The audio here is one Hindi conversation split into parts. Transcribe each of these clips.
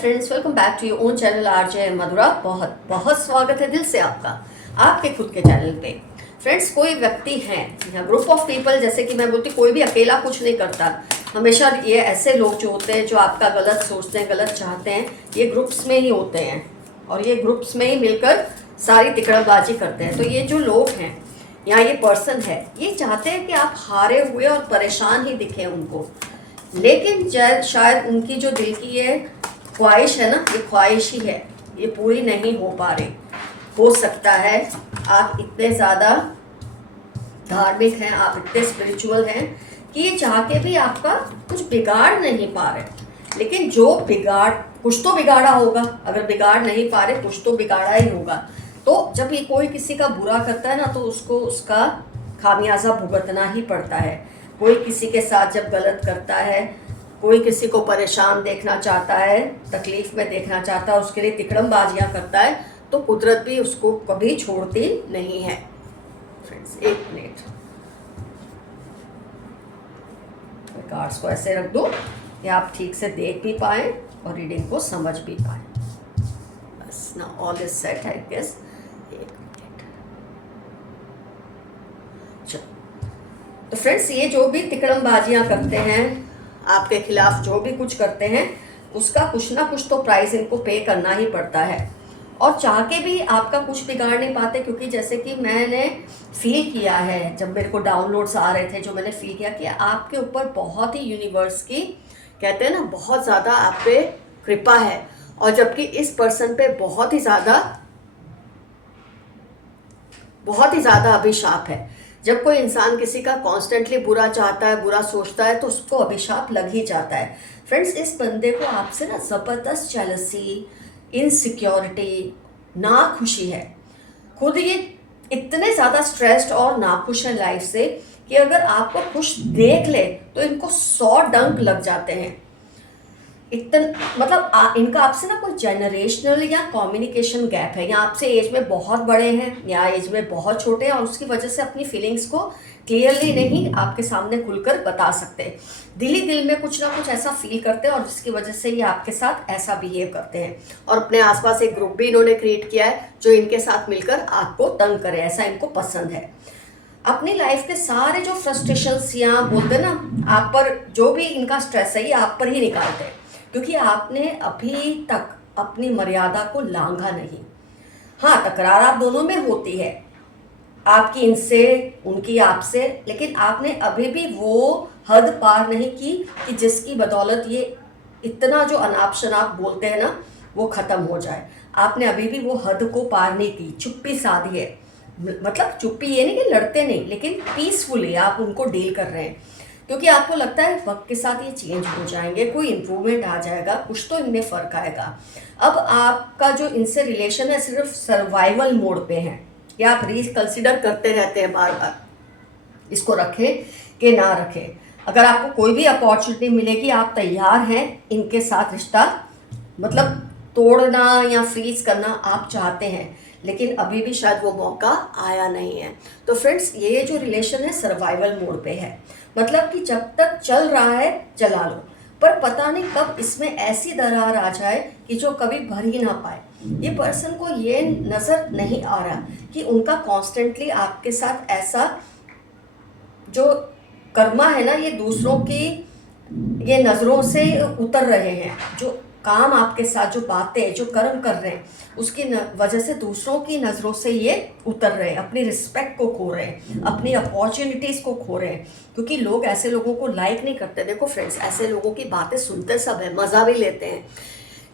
Friends, welcome back to your own channel RJ Madhura. बहुत बहुत स्वागत है दिल से आपका आपके खुद के चैनल पे। फ्रेंड्स, कोई व्यक्ति है या ग्रुप ऑफ पीपल, जैसे कि मैं बोलती कोई भी अकेला कुछ नहीं करता। हमेशा ये ऐसे लोग जो होते हैं जो आपका गलत सोचते हैं, गलत चाहते हैं, ये ग्रुप्स में ही होते हैं और ये ग्रुप्स में ही मिलकर सारी तिकड़मबाजी करते हैं। तो ये जो लोग हैं, यहाँ ये पर्सन है, ये चाहते हैं कि आप हारे हुए और परेशान ही दिखें उनको, लेकिन शायद उनकी जो दिल की ये ख्वाहिश है ना, ये ख्वाहिश ही है, ये पूरी नहीं हो पा रही। हो सकता है आप इतने ज़्यादा धार्मिक हैं, आप इतने स्पिरिचुअल हैं कि ये चाह के भी आपका कुछ बिगाड़ नहीं पा रहे, लेकिन जो बिगाड़, कुछ तो बिगाड़ा होगा। अगर बिगाड़ नहीं पा रहे, कुछ तो बिगाड़ा ही होगा। तो जब ये कोई किसी का बुरा करता है ना, तो उसको उसका खामियाजा भुगतना ही पड़ता है। कोई किसी के साथ जब गलत करता है, कोई किसी को परेशान देखना चाहता है, तकलीफ में देखना चाहता है, उसके लिए तिकड़मबाजियाँ करता है, तो कुदरत भी उसको कभी छोड़ती नहीं है। फ्रेंड्स, एक मिनट, कार्ड्स को ऐसे रख दो कि आप ठीक से देख भी पाएँ और रीडिंग को समझ भी पाएँ। बस ना, ऑल इज सेट है गेस। एक मिनट। तो फ्रेंड्स, ये जो भी तिकड़मबाजियाँ करते हैं, आपके खिलाफ जो भी कुछ करते हैं, उसका कुछ ना कुछ तो प्राइस इनको पे करना ही पड़ता है। और चाह के भी आपका कुछ बिगाड़ नहीं पाते, क्योंकि जैसे कि मैंने फील किया है, जब मेरे को डाउनलोड्स आ रहे थे, जो मैंने फील किया कि आपके ऊपर बहुत ही यूनिवर्स की, कहते हैं ना, बहुत ज़्यादा आप पे कृपा है, और जबकि इस पर्सन पे बहुत ही ज़्यादा अभिशाप है। जब कोई इंसान किसी का कॉन्स्टेंटली बुरा चाहता है, बुरा सोचता है, तो उसको अभिशाप लग ही जाता है। फ्रेंड्स, इस बंदे को आपसे ना ज़बरदस्त जेलसी, इनसिक्योरिटी, नाखुशी है। खुद ये इतने ज़्यादा स्ट्रेस्ड और नाखुश है लाइफ से कि अगर आपको खुश देख ले तो इनको 100 डंक लग जाते हैं। इतना मतलब इनका आपसे ना कोई जनरेशनल या कम्युनिकेशन गैप है, या आपसे एज में बहुत बड़े हैं या एज में बहुत छोटे हैं, और उसकी वजह से अपनी फीलिंग्स को क्लियरली नहीं आपके सामने खुलकर बता सकते। दिल ही दिल में कुछ ना कुछ ऐसा फील करते हैं, और जिसकी वजह से ये आपके साथ ऐसा बिहेव करते हैं। और अपने आसपास एक ग्रुप भी इन्होंने क्रिएट किया है जो इनके साथ मिलकर आपको तंग करे, ऐसा इनको पसंद है। अपनी लाइफ के सारे जो फ्रस्ट्रेशंस या बोलते हैं ना, आप पर जो भी इनका स्ट्रेस है, ये आप पर ही निकालते हैं, क्योंकि आपने अभी तक अपनी मर्यादा को लांघा नहीं। हाँ, तकरार आप दोनों में होती है, आपकी इनसे, उनकी आपसे, लेकिन आपने अभी भी वो हद पार नहीं की कि जिसकी बदौलत ये इतना जो अनाप शनाप बोलते हैं ना, वो ख़त्म हो जाए। आपने अभी भी वो हद को पार नहीं की, चुप्पी साधी है। मतलब चुप्पी ये नहीं कि लड़ते नहीं, लेकिन पीसफुली आप उनको डील कर रहे हैं, क्योंकि आपको लगता है वक्त के साथ ये चेंज हो जाएंगे, कोई इम्प्रूवमेंट आ जाएगा, कुछ तो इनमें फ़र्क आएगा। अब आपका जो इनसे रिलेशन है सिर्फ सर्वाइवल मोड पे है, या आप रिकंसिडर करते रहते हैं बार बार, इसको रखें कि ना रखें। अगर आपको कोई भी अपॉर्चुनिटी मिलेगी, आप तैयार हैं इनके साथ रिश्ता मतलब तोड़ना या फ्रीज करना आप चाहते हैं, लेकिन अभी भी शायद वो मौका आया नहीं है। तो फ्रेंड्स, ये जो रिलेशन है सर्वाइवल मोड पे है, मतलब कि जब तक चल रहा है चला लो, पर पता नहीं कब इसमें ऐसी दरार आ जाए कि जो कभी भर ही ना पाए। ये पर्सन को ये नज़र नहीं आ रहा कि उनका कॉन्स्टेंटली आपके साथ ऐसा जो कर्मा है ना, ये दूसरों की ये नज़रों से उतर रहे हैं। जो काम आपके साथ, जो बातें, जो कर्म कर रहे हैं, उसकी वजह से दूसरों की नज़रों से ये उतर रहे हैं, अपनी रिस्पेक्ट को खो रहे हैं, अपनी अपॉर्चुनिटीज़ को खो रहे हैं, क्योंकि लोग ऐसे लोगों को लाइक नहीं करते। देखो फ्रेंड्स, ऐसे लोगों की बातें सुनते सब है, मज़ा भी लेते हैं।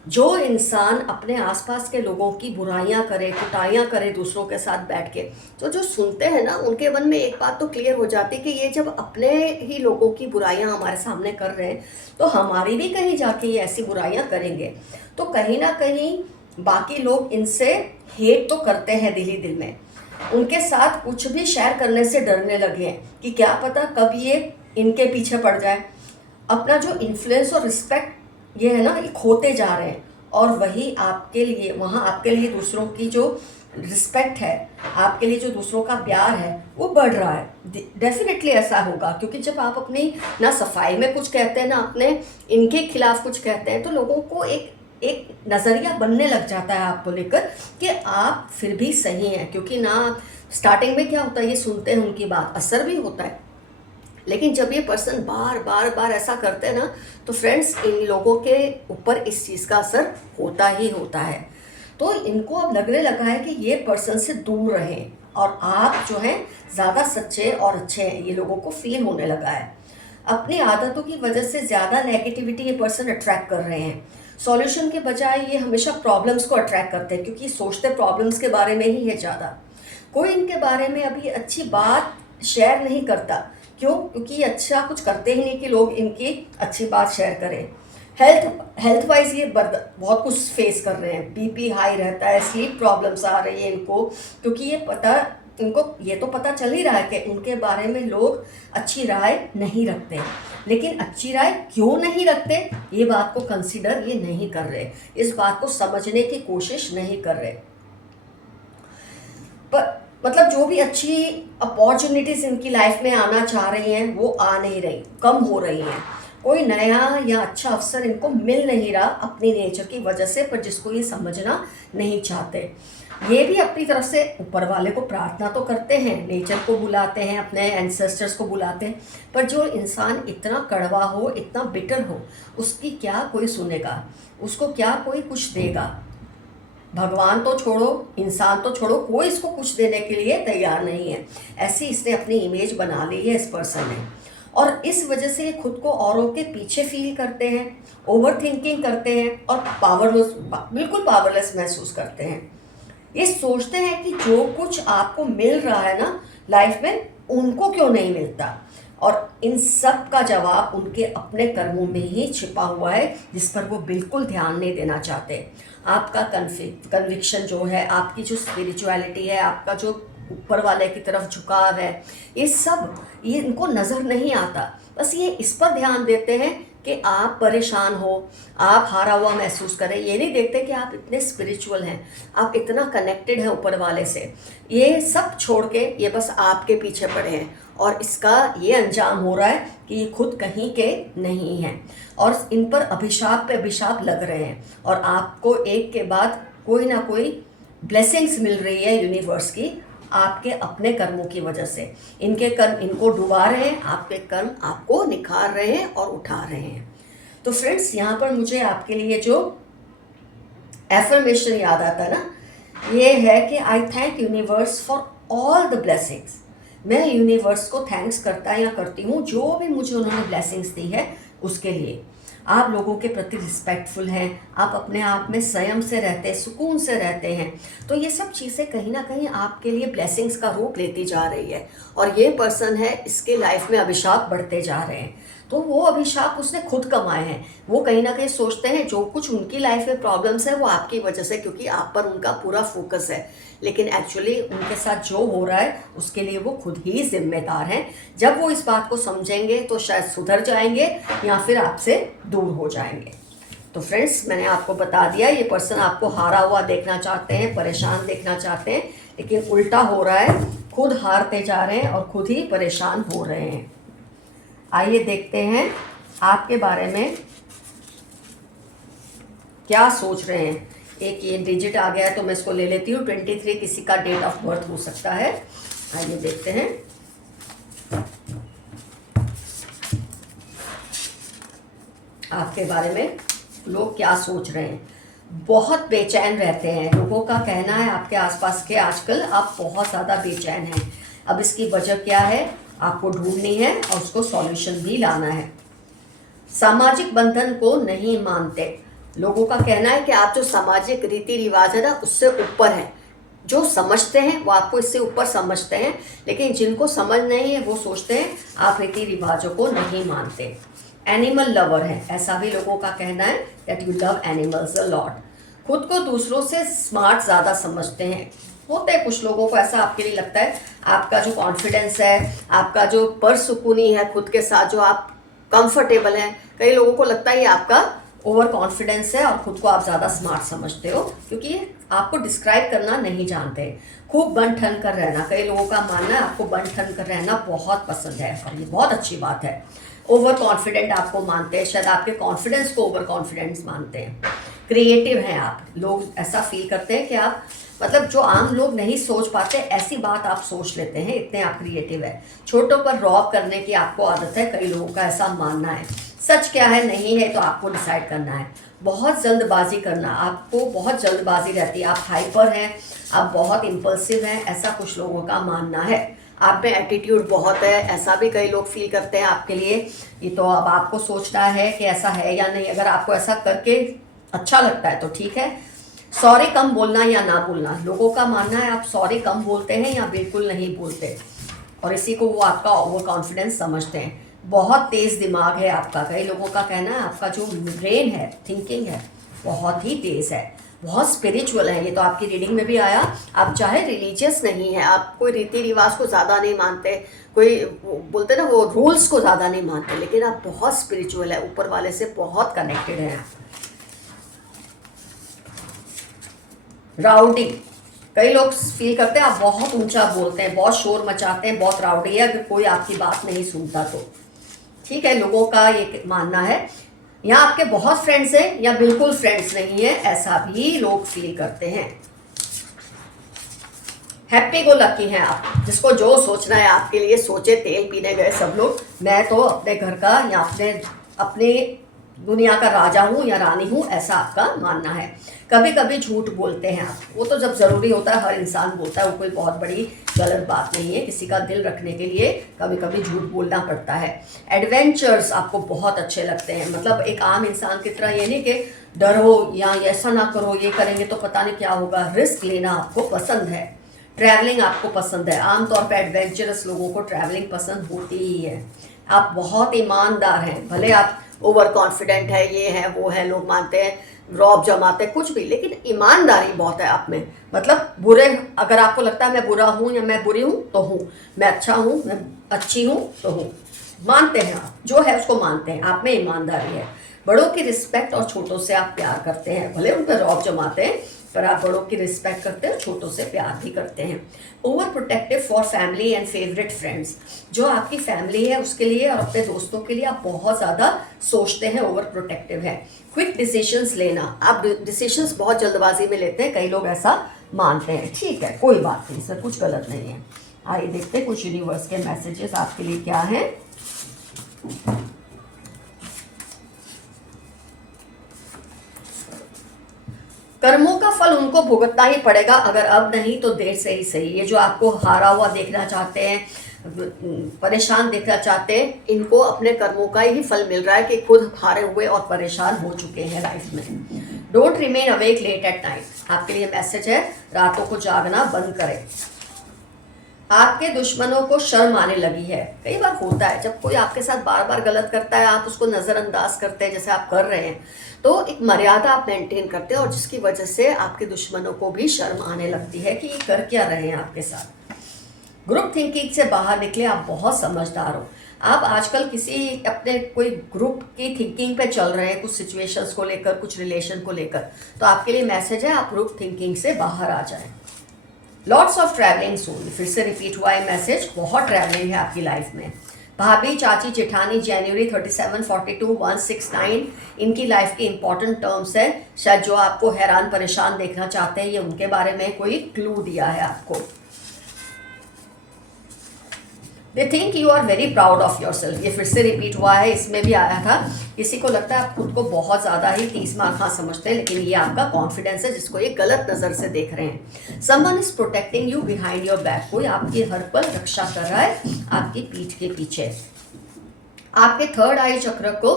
जो इंसान अपने आसपास के लोगों की बुराइयां करे, कुटाइयां करे दूसरों के साथ बैठ के, तो जो सुनते हैं ना, उनके मन में एक बात तो क्लियर हो जाती है कि ये जब अपने ही लोगों की बुराइयां हमारे सामने कर रहे हैं, तो हमारी भी कहीं जाके ये ऐसी बुराइयां करेंगे। तो कहीं ना कहीं बाकी लोग इनसे हेट तो करते हैं दिल ही दिल में, उनके साथ कुछ भी शेयर करने से डरने लगे हैं कि क्या पता कब ये इनके पीछे पड़ जाए। अपना जो इन्फ्लुएंस और रिस्पेक्ट ये है ना, ये खोते जा रहे हैं, और वही आपके लिए, वहाँ आपके लिए दूसरों की जो रिस्पेक्ट है, आपके लिए जो दूसरों का प्यार है, वो बढ़ रहा है। डेफिनेटली ऐसा होगा, क्योंकि जब आप अपनी ना सफाई में कुछ कहते हैं, ना अपने इनके खिलाफ कुछ कहते हैं, तो लोगों को एक एक नज़रिया बनने लग जाता है आपको लेकर कि आप फिर भी सही हैं, क्योंकि ना स्टार्टिंग में क्या होता है, ये सुनते हैं उनकी बात, असर भी होता है, लेकिन जब ये पर्सन बार बार बार ऐसा करते हैं ना, तो फ्रेंड्स इन लोगों के ऊपर इस चीज़ का असर होता ही होता है। तो इनको अब लगने लगा है कि ये पर्सन से दूर रहें, और आप जो हैं ज़्यादा सच्चे और अच्छे हैं, ये लोगों को फील होने लगा है। अपनी आदतों की वजह से ज़्यादा नेगेटिविटी ये पर्सन अट्रैक्ट कर रहे हैं। सॉल्यूशन के बजाय ये हमेशा प्रॉब्लम्स को अट्रैक्ट करते हैं, क्योंकि सोचते प्रॉब्लम्स के बारे में ही है ज़्यादा। कोई इनके बारे में अभी अच्छी बात शेयर नहीं करता। क्यों? क्योंकि ये अच्छा कुछ करते ही नहीं कि लोग इनकी अच्छी बात शेयर करें। हेल्थ वाइज ये बहुत कुछ फेस कर रहे हैं। बीपी हाई रहता है, स्लीप प्रॉब्लम्स आ रही है इनको, क्योंकि इनको ये तो पता चल ही रहा है कि उनके बारे में लोग अच्छी राय नहीं रखते, लेकिन अच्छी राय क्यों नहीं रखते ये बात को कंसीडर ये नहीं कर रहे, इस बात को समझने की कोशिश नहीं कर रहे। पर मतलब जो भी अच्छी अपॉर्चुनिटीज़ इनकी लाइफ में आना चाह रही हैं वो आ नहीं रही, कम हो रही हैं। कोई नया या अच्छा अवसर इनको मिल नहीं रहा अपनी नेचर की वजह से, पर जिसको ये समझना नहीं चाहते। ये भी अपनी तरफ से ऊपर वाले को प्रार्थना तो करते हैं, नेचर को बुलाते हैं, अपने एंसेस्टर्स को बुलाते हैं, पर जो इंसान इतना कड़वा हो, इतना बिटर हो, उसकी क्या कोई सुनेगा, उसको क्या कोई कुछ देगा। भगवान तो छोड़ो, इंसान तो छोड़ो, कोई इसको कुछ देने के लिए तैयार नहीं है। ऐसी इसने अपनी इमेज बना ली है इस पर्सन ने, और इस वजह से ये खुद को औरों के पीछे फील करते हैं, ओवर थिंकिंग करते हैं, और बिल्कुल पावरलेस महसूस करते हैं। ये सोचते हैं कि जो कुछ आपको मिल रहा है ना लाइफ में, उनको क्यों नहीं मिलता, और इन सब का जवाब उनके अपने कर्मों में ही छिपा हुआ है, जिस पर वो बिल्कुल ध्यान नहीं देना चाहते। आपका कन्विक्शन जो है, आपकी जो स्पिरिचुअलिटी है, आपका जो ऊपर वाले की तरफ झुकाव है, ये इनको नज़र नहीं आता। बस ये इस पर ध्यान देते हैं कि आप परेशान हो, आप हारा हुआ महसूस करें। ये नहीं देखते कि आप इतने स्पिरिचुअल हैं, आप इतना कनेक्टेड हैं ऊपर वाले से। ये सब छोड़ के ये बस आपके पीछे पड़े हैं, और इसका ये अंजाम हो रहा है कि ये खुद कहीं के नहीं हैं, और इन पर अभिशाप पे अभिशाप लग रहे हैं, और आपको एक के बाद कोई ना कोई ब्लेसिंग्स मिल रही है यूनिवर्स की, आपके अपने कर्मों की वजह से। इनके कर्म इनको डुबा रहे हैं, आपके कर्म आपको निखार रहे हैं और उठा रहे हैं। तो फ्रेंड्स, यहाँ पर मुझे आपके लिए जो एफर्मेशन याद आता है ना, ये है कि आई thank universe for all the blessings. मैं यूनिवर्स को थैंक्स करता या करती हूँ जो भी मुझे उन्होंने ब्लेसिंग्स दी है उसके लिए। आप लोगों के प्रति रिस्पेक्टफुल हैं, आप अपने आप में संयम से रहते हैं, सुकून से रहते हैं, तो ये सब चीज़ें कहीं ना कहीं आपके लिए ब्लेसिंग्स का रूप लेती जा रही है। और ये पर्सन है, इसके लाइफ में अभिशाप बढ़ते जा रहे हैं, तो वो अभिशाप उसने खुद कमाए हैं। वो कहीं ना कहीं सोचते हैं जो कुछ उनकी लाइफ में प्रॉब्लम्स है वो आपकी वजह से, क्योंकि आप पर उनका पूरा फोकस है, लेकिन एक्चुअली उनके साथ जो हो रहा है उसके लिए वो खुद ही जिम्मेदार हैं। जब वो इस बात को समझेंगे तो शायद सुधर जाएंगे, या फिर आपसे दूर हो जाएंगे। तो फ्रेंड्स, मैंने आपको बता दिया, ये पर्सन आपको हारा हुआ देखना चाहते हैं, परेशान देखना चाहते हैं, लेकिन उल्टा हो रहा है, खुद हारते जा रहे हैं और खुद ही परेशान हो रहे हैं। आइए देखते हैं आपके बारे में क्या सोच रहे हैं। एक ये डिजिट आ गया है तो मैं इसको ले लेती हूँ। 23 किसी का डेट ऑफ बर्थ हो सकता है। आइए देखते हैं। आपके बारे में लोग क्या सोच रहे हैं। बहुत बेचैन रहते हैं, लोगों का कहना है आपके आसपास के आजकल आप बहुत ज़्यादा बेचैन हैं। अब इसकी वजह क्या है आपको ढूंढनी है और उसको सॉल्यूशन भी लाना है। सामाजिक बंधन को नहीं मानते, लोगों का कहना है कि आप जो सामाजिक रीति रिवाज है ना उससे ऊपर है। जो समझते हैं वो आपको इससे ऊपर समझते हैं, लेकिन जिनको समझ नहीं है वो सोचते हैं आप रीति रिवाजों को नहीं मानते। एनिमल लवर है, ऐसा भी लोगों का कहना है that you love animals a lot. खुद को दूसरों से स्मार्ट ज़्यादा समझते हैं। होते हैं कुछ लोगों को ऐसा, आपके लिए लगता है आपका जो कॉन्फिडेंस है, आपका जो परसुकूनी है खुद के साथ, जो आप कंफर्टेबल हैं, कई लोगों को लगता है ये आपका ओवर कॉन्फिडेंस है और खुद को आप ज़्यादा स्मार्ट समझते हो, क्योंकि आपको डिस्क्राइब करना नहीं जानते। खूब बन ठन कर रहना, कई लोगों का मानना है आपको बन ठन कर रहना बहुत पसंद है, और ये बहुत अच्छी बात है। ओवर कॉन्फिडेंट आपको मानते हैं, शायद आपके कॉन्फिडेंस को ओवर कॉन्फिडेंस मानते हैं। क्रिएटिव हैं आप, लोग ऐसा फील करते हैं कि आप मतलब जो आम लोग नहीं सोच पाते ऐसी बात आप सोच लेते हैं, इतने आप क्रिएटिव है। छोटों पर रॉब करने की आपको आदत है, कई लोगों का ऐसा मानना है। सच क्या है नहीं है तो आपको डिसाइड करना है। बहुत जल्दबाजी करना, आपको बहुत जल्दबाजी रहती है, आप हाइपर हैं, आप बहुत इम्पल्सिव हैं, ऐसा कुछ लोगों का मानना है। आप में एटीट्यूड बहुत है, ऐसा भी कई लोग फील करते हैं आपके लिए। ये तो अब आपको सोचना है कि ऐसा है या नहीं। अगर आपको ऐसा करके अच्छा लगता है तो ठीक है। सॉरी कम बोलना या ना बोलना, लोगों का मानना है आप सॉरी कम बोलते हैं या बिल्कुल नहीं बोलते, और इसी को वो आपका ओवर कॉन्फिडेंस समझते हैं। बहुत तेज़ दिमाग है आपका, कई लोगों का कहना है आपका जो ब्रेन है, थिंकिंग है, बहुत ही तेज़ है, बहुत स्पिरिचुअल है। ये तो आपकी रीडिंग में भी आया। आप चाहे रिलीजियस नहीं है, आप कोई रीति रिवाज को ज़्यादा नहीं मानते, कोई बोलते ना वो रूल्स को ज़्यादा नहीं मानते, लेकिन आप बहुत स्पिरिचुअल है, ऊपर वाले से बहुत कनेक्टेड हैं। राउडी, कई लोग फील करते हैं आप बहुत ऊंचा बोलते हैं, बहुत शोर मचाते हैं, बहुत राउडी है, अगर कोई आपकी बात नहीं सुनता तो ठीक है। लोगों का ये मानना है। यहाँ आपके बहुत फ्रेंड्स हैं या बिल्कुल फ्रेंड्स नहीं है, ऐसा भी लोग फील करते हैं। हैप्पी गो लकी हैं आप, जिसको जो सोचना है आपके लिए सोचे। तेल पीने गए सब लोग, मैं तो अपने घर का या अपने दुनिया का राजा हूँ या रानी हूँ, ऐसा आपका मानना है। कभी कभी झूठ बोलते हैं आप, वो तो जब ज़रूरी होता है हर इंसान बोलता है, वो कोई बहुत बड़ी गलत बात नहीं है। किसी का दिल रखने के लिए कभी कभी झूठ बोलना पड़ता है। एडवेंचर्स आपको बहुत अच्छे लगते हैं, मतलब एक आम इंसान की तरह, ये नहीं कि डरो या ऐसा ना करो, ये करेंगे तो पता नहीं क्या होगा। रिस्क लेना आपको पसंद है। ट्रैवलिंग आपको पसंद है, आमतौर पर एडवेंचरस लोगों को ट्रैवलिंग पसंद होती ही है। आप बहुत ईमानदार हैं, भले आप ओवर कॉन्फिडेंट है, ये है वो है, लोग मानते हैं रौब जमाते हैं कुछ भी, लेकिन ईमानदारी बहुत है आप में। मतलब बुरे, अगर आपको लगता है मैं बुरा हूँ या मैं बुरी हूँ तो हूँ, मैं अच्छा हूँ मैं अच्छी हूँ तो हूँ, मानते हैं आप, जो है उसको मानते हैं, आप में ईमानदारी है। बड़ों की रिस्पेक्ट और छोटों से आप प्यार करते हैं, भले उन पर रौब जमाते हैं पर आप बड़ों की रिस्पेक्ट करते हैं, छोटों से प्यार भी करते हैं। Over protective for family and favourite friends, जो आपकी फैमिली है उसके लिए और अपने दोस्तों के लिए आप बहुत ज़्यादा सोचते हैं, ओवर प्रोटेक्टिव है। क्विक डिसीजंस लेना, आप डिसीजंस बहुत जल्दबाजी में लेते हैं, कई लोग ऐसा मानते हैं। ठीक है, कोई बात नहीं सर, कुछ गलत नहीं है। आइए देखते हैं कुछ यूनिवर्स के मैसेजेस आपके लिए क्या हैं। कर्मों का फल उनको भुगतना ही पड़ेगा, अगर अब नहीं तो देर से ही सही। ये जो आपको हारा हुआ देखना चाहते हैं, परेशान देखना चाहते हैं, इनको अपने कर्मों का ही फल मिल रहा है कि खुद हारे हुए और परेशान हो चुके हैं लाइफ में। Don't remain awake late at night, आपके लिए मैसेज है, रातों को जागना बंद करें। आपके दुश्मनों को शर्म आने लगी है। कई बार होता है जब कोई आपके साथ बार बार गलत करता है, आप उसको नज़रअंदाज करते हैं जैसे आप कर रहे हैं, तो एक मर्यादा आप मेंटेन करते हैं, और जिसकी वजह से आपके दुश्मनों को भी शर्म आने लगती है कि ये कर क्या रहे हैं आपके साथ। ग्रुप थिंकिंग से बाहर निकले, आप बहुत समझदार हो। आप आजकल किसी अपने कोई ग्रुप की थिंकिंग पे चल रहे हैं, कुछ सिचुएशंस को लेकर, कुछ रिलेशन को लेकर, तो आपके लिए मैसेज है आप ग्रुप थिंकिंग से बाहर आ जाएं। लॉट्स ऑफ ट्रैवलिंग सून, फिर से रिपीट हुआ है मैसेज, बहुत ट्रैवलिंग है आपकी लाइफ में। भाभी, चाची, जेठानी, जनवरी 37, 42, 169, इनकी लाइफ के इंपॉर्टेंट टर्म्स है। शायद जो आपको हैरान परेशान देखना चाहते हैं, ये उनके बारे में कोई क्लू दिया है आपको। They think you are very proud of yourself, ये फिर से रिपीट हुआ है, इसमें भी आया था। किसी को लगता है आप खुद को बहुत ज़्यादा ही तीसमा आँखा समझते हैं, लेकिन ये आपका कॉन्फिडेंस है जिसको ये गलत नज़र से देख रहे हैं। Someone is protecting you behind your back, कोई आपकी हर पल रक्षा कर रहा है आपकी पीठ के पीछे। आपके थर्ड आई चक्र को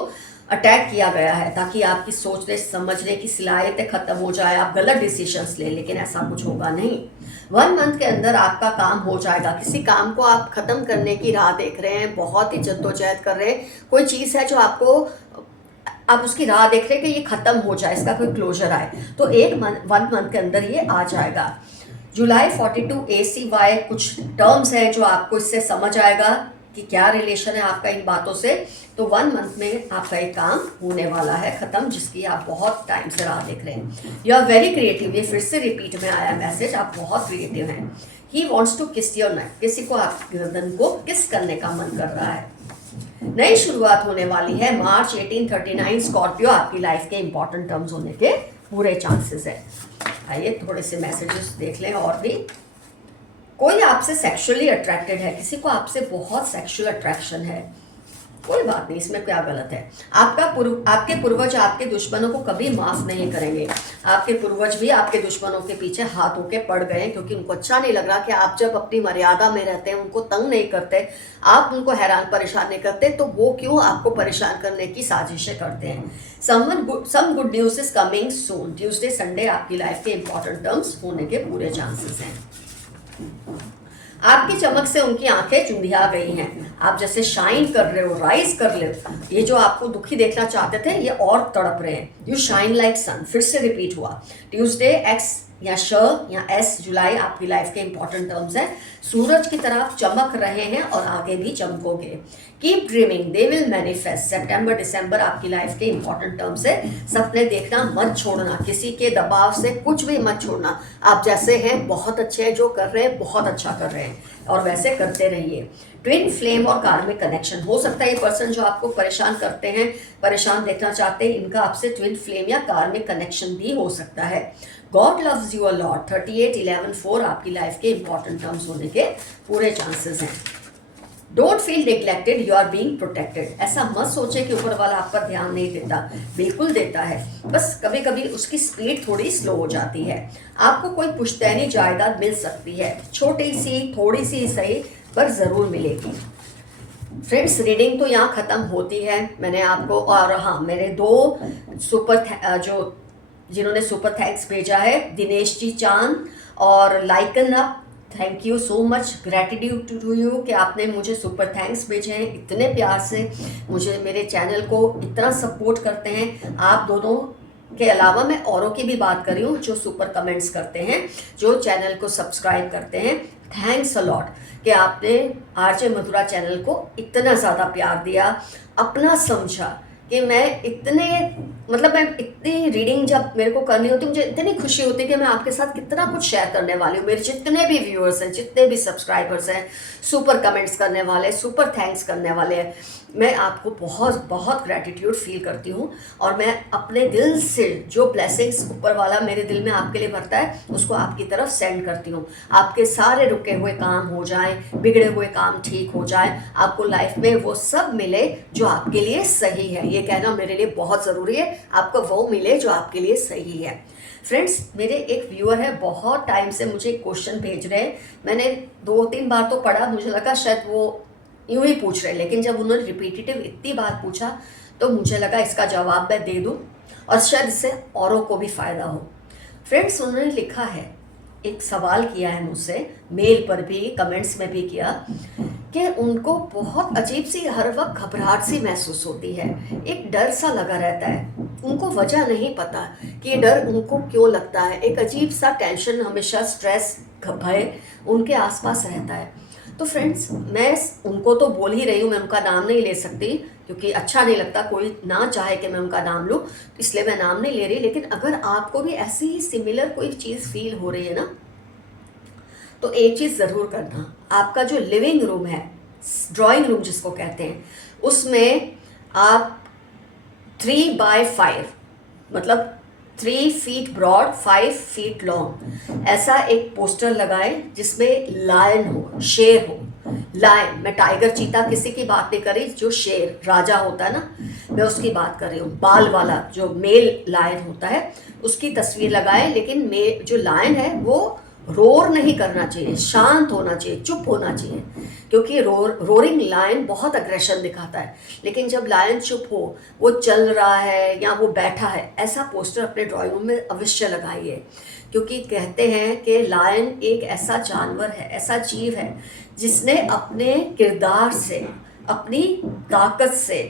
अटैक किया गया है ताकि आपकी सोचने समझने की सलाहियतें खत्म हो जाए, आप गलत डिसीजंस लें, लेकिन ऐसा कुछ होगा नहीं। 1 मंथ के अंदर आपका काम हो जाएगा। किसी काम को आप खत्म करने की राह देख रहे हैं, बहुत ही जद्दोजहद कर रहे हैं, कोई चीज़ है जो आपको, आप उसकी राह देख रहे हैं कि ये खत्म हो जाए, इसका कोई क्लोजर आए, तो 1 मंथ के अंदर ये आ जाएगा। जुलाई 42 ACY, कुछ टर्म्स हैं जो आपको इससे समझ आएगा कि क्या रिलेशन है आपका इन बातों से। तो 1 मंथ में आपका एक काम होने वाला है खत्म, जिसकी आप बहुत टाइम से राह देख रहे हैं। यू आर वेरी क्रिएटिव, ये फिर से रिपीट में आया मैसेज, आप बहुत क्रिएटिव हैं। He wants to kiss your neck, किसी को आपकी गर्दन को किस करने का मन कर रहा है। नई शुरुआत होने वाली है। मार्च 1839 स्कॉर्पियो आपकी लाइफ के इंपॉर्टेंट टर्म्स होने के पूरे चांसेस है। आइए थोड़े से मैसेजेस देख लें और भी। कोई आपसे सेक्सुअली अट्रैक्टेड है, किसी को आपसे बहुत सेक्सुअल अट्रैक्शन है, कोई बात नहीं, इसमें क्या गलत है। आपके पूर्वज आपके दुश्मनों को कभी माफ नहीं करेंगे। आपके पूर्वज भी आपके दुश्मनों के पीछे हाथ होके पड़ गए, क्योंकि उनको अच्छा नहीं लग रहा कि आप जब अपनी मर्यादा में रहते हैं, उनको तंग नहीं करते, आप उनको हैरान परेशान नहीं करते, तो वो क्यों आपको परेशान करने की साजिशें करते हैं। Some good news is coming soon. Tuesday Sunday आपकी लाइफ के इंपॉर्टेंट टर्म्स होने के पूरे चांसेस हैं। आपकी चमक से उनकी आंखें चुंधिया गई हैं। आप जैसे शाइन कर रहे हो, राइज कर रहे हो। ये जो आपको दुखी देखना चाहते थे, ये और तड़प रहे हैं। यू शाइन लाइक सन, फिर से रिपीट हुआ। ट्यूसडे एक्स या श या एस जुलाई आपकी लाइफ के इंपॉर्टेंट टर्म्स हैं। सूरज की तरह आप चमक रहे हैं और आगे भी चमकोगे। Keep dreaming, they will manifest. सितंबर दिसंबर आपकी लाइफ के इंपॉर्टेंट टर्म्स है। सपने देखना मत छोड़ना, किसी के दबाव से कुछ भी मत छोड़ना। आप जैसे हैं बहुत अच्छे हैं, जो कर रहे हैं बहुत अच्छा कर रहे हैं और वैसे करते रहिए। ट्विन फ्लेम और कार्मिक कनेक्शन हो सकता है। ये पर्सन जो आपको परेशान करते हैं, परेशान देखना चाहते हैं, इनका आपसे ट्विन फ्लेम या कार्मिक कनेक्शन भी हो सकता है। God loves you a lot, 38-11-4 आपकी लाइफ के इंपॉर्टेंट टर्म्स होने के पूरे चांसेस हैं। Don't feel neglected, you are being protected. ऐसा मत सोचे कि ऊपर वाला आप पर ध्यान नहीं देता, बिल्कुल देता है, बस कभी कभी उसकी स्पीड थोड़ी स्लो हो जाती है। आपको कोई पुश्तैनी जायदाद मिल सकती है, छोटी सी थोड़ी सी सही पर ज़रूर मिलेगी। फ्रेंड्स, रीडिंग तो यहाँ ख़त्म होती है। मैंने आपको, और हाँ, मेरे दो जो जिन्होंने सुपर थैंक्स भेजा है, दिनेश जी चांद और लाइकन अप, thank you so much, gratitude to you कि आपने मुझे सुपर थैंक्स भेजे हैं इतने प्यार से, मुझे मेरे चैनल को इतना सपोर्ट करते हैं। आप दोनों के अलावा मैं औरों की भी बात कर रही हूँ जो सुपर कमेंट्स करते हैं, जो चैनल को सब्सक्राइब करते हैं। थैंक्स अ लॉट कि आपने आरजे मधुरा चैनल को इतना ज़्यादा प्यार दिया, अपना समझा कि मैं मैं इतनी रीडिंग जब मेरे को करनी होती, मुझे इतनी खुशी होती है कि मैं आपके साथ कितना कुछ शेयर करने वाली हूँ। मेरे जितने भी व्यूअर्स हैं, जितने भी सब्सक्राइबर्स हैं, सुपर कमेंट्स करने वाले, सुपर थैंक्स करने वाले हैं, मैं आपको बहुत बहुत ग्रैटिट्यूड फील करती हूँ। और मैं अपने दिल से जो ब्लेसिंग्स ऊपर वाला मेरे दिल में आपके लिए भरता है, उसको आपकी तरफ सेंड करती हूँ। आपके सारे रुके हुए काम हो जाएं, बिगड़े हुए काम ठीक हो जाएं, आपको लाइफ में वो सब मिले जो आपके लिए सही है। ये कहना मेरे लिए बहुत ज़रूरी है, आपको वो मिले जो आपके लिए सही है। फ्रेंड्स, मेरे एक व्यूअर है, बहुत टाइम से मुझे क्वेश्चन भेज रहे हैं। मैंने 2-3 बार तो पढ़ा, मुझे लगा शायद वो यूं ही पूछ रहे, लेकिन जब उन्होंने रिपीटेटिव इतनी बार पूछा तो मुझे लगा इसका जवाब मैं दे दूं और शायद इससे औरों को भी फ़ायदा हो। फ्रेंड्स, उन्होंने लिखा है, एक सवाल किया है मुझसे, मेल पर भी कमेंट्स में भी किया, कि उनको बहुत अजीब सी हर वक्त घबराहट सी महसूस होती है, एक डर सा लगा रहता है। उनको वजह नहीं पता कि ये डर उनको क्यों लगता है। एक अजीब सा टेंशन, हमेशा स्ट्रेस, भय उनके आसपास रहता है। तो फ्रेंड्स, मैं उनको तो बोल ही रही हूँ, मैं उनका नाम नहीं ले सकती क्योंकि अच्छा नहीं लगता कोई ना चाहे कि मैं उनका नाम लूँ, इसलिए मैं नाम नहीं ले रही। लेकिन अगर आपको भी ऐसी ही सिमिलर कोई चीज़ फील हो रही है ना, तो एक चीज़ ज़रूर करना, आपका जो लिविंग रूम है, ड्राइंग रूम जिसको कहते हैं, उसमें आप 3x5 मतलब 3 फीट ब्रॉड 5 फीट लॉन्ग ऐसा एक पोस्टर लगाएं जिसमें लायन हो, शेर हो। लायन, मैं टाइगर चीता किसी की बात नहीं कर रही, जो शेर राजा होता है ना, मैं उसकी बात कर रही हूँ। बाल वाला जो मेल लायन होता है उसकी तस्वीर लगाएं, लेकिन जो लायन है वो रोर नहीं करना चाहिए, शांत होना चाहिए, चुप होना चाहिए, क्योंकि रोरिंग लायन बहुत अग्रेशन दिखाता है। लेकिन जब लायन चुप हो, वो चल रहा है या वो बैठा है, ऐसा पोस्टर अपने ड्राइंग रूम में अवश्य लगाइए। क्योंकि कहते हैं कि लायन एक ऐसा जानवर है, ऐसा जीव है जिसने अपने किरदार से, अपनी ताकत से,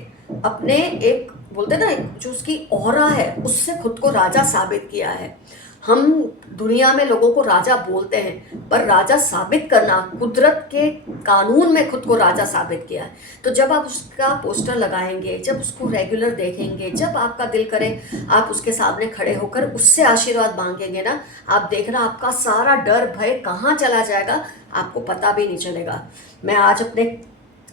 अपने एक बोलते ना जो उसकी ऑरा है, उससे खुद को राजा साबित किया है। हम दुनिया में लोगों को राजा बोलते हैं, पर राजा साबित करना, कुदरत के कानून में खुद को राजा साबित किया है। तो जब आप उसका पोस्टर लगाएंगे, जब उसको रेगुलर देखेंगे, जब आपका दिल करे आप उसके सामने खड़े होकर उससे आशीर्वाद मांगेंगे ना, आप देखना आपका सारा डर भय कहाँ चला जाएगा, आपको पता भी नहीं चलेगा। मैं आज अपने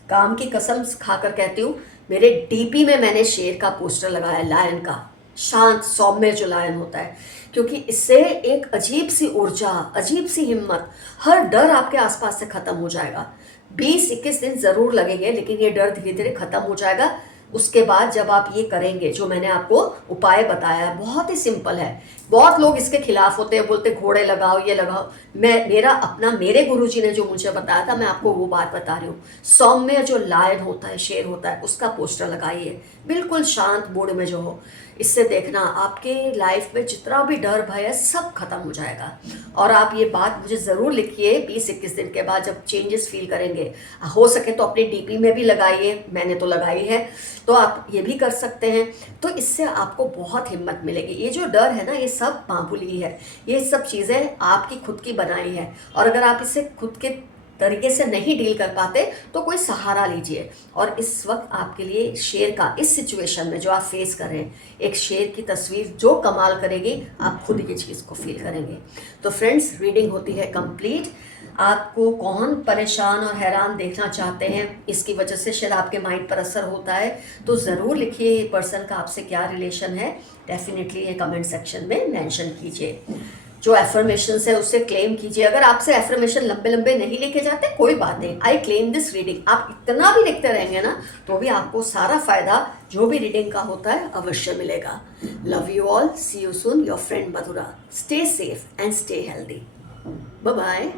काम की कसम खाकर कहती हूँ, मेरे डीपी में मैंने शेर का पोस्टर लगाया, लायन का, शांत सौम्य जो लायन होता है, क्योंकि इससे एक अजीब सी ऊर्जा, अजीब सी हिम्मत, हर डर आपके आसपास से खत्म हो जाएगा। 20-21 दिन ज़रूर लगेंगे, लेकिन ये डर धीरे धीरे खत्म हो जाएगा। उसके बाद जब आप ये करेंगे, जो मैंने आपको उपाय बताया है, बहुत ही सिंपल है। बहुत लोग इसके खिलाफ होते हैं, बोलते घोड़े लगाओ, ये लगाओ। मेरे गुरुजी ने जो मुझे बताया था, मैं आपको वो बात बता रही हूँ। सौम्य जो लायन होता है, शेर होता है, उसका पोस्टर लगाइए, बिल्कुल शांत मूड में जो हो। इससे देखना आपके लाइफ में जितना भी डर भय है सब खत्म हो जाएगा। और आप ये बात मुझे ज़रूर लिखिए 20-21 दिन के बाद जब चेंजेस फील करेंगे। हो सके तो अपनी डीपी में भी लगाइए, मैंने तो लगाई है, तो आप ये भी कर सकते हैं। तो इससे आपको बहुत हिम्मत मिलेगी। ये जो डर है ना, ये सब मामूली है, ये सब चीज़ें आपकी खुद की बनाई है। और अगर आप इसे खुद के तरीके से नहीं डील कर पाते तो कोई सहारा लीजिए। और इस वक्त आपके लिए शेर का, इस सिचुएशन में जो आप फेस कर रहे हैं, एक शेर की तस्वीर जो कमाल करेगी, आप खुद ये चीज़ को फील करेंगे। तो फ्रेंड्स, रीडिंग होती है कंप्लीट। आपको कौन परेशान और हैरान देखना चाहते हैं, इसकी वजह से शायद आपके माइंड पर असर होता है, तो ज़रूर लिखिए ये पर्सन का आपसे क्या रिलेशन है। डेफिनेटली ये कमेंट सेक्शन में मेंशन कीजिए। जो एफर्मेशन है उससे क्लेम कीजिए। अगर आपसे एफर्मेशन लंबे लंबे नहीं लिखे जाते, कोई बात नहीं, आई क्लेम दिस रीडिंग। आप इतना भी लिखते रहेंगे ना, तो भी आपको सारा फायदा जो भी रीडिंग का होता है अवश्य मिलेगा। Love you all, see you soon, your friend Madhura. Stay safe and stay healthy. Bye bye.